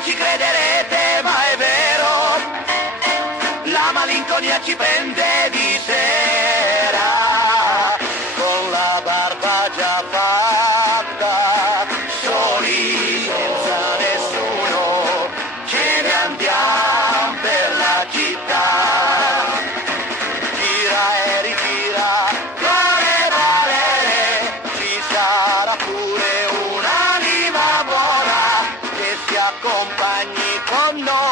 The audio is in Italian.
non ci crederete, ma è vero, la malinconia ci prende di sera, con la barba già fatta, soli, senza nessuno, ce ne andiamo per la città. Gira e rigira, cuore valere, ci sarà pure un'anima buona che si accompagni con noi.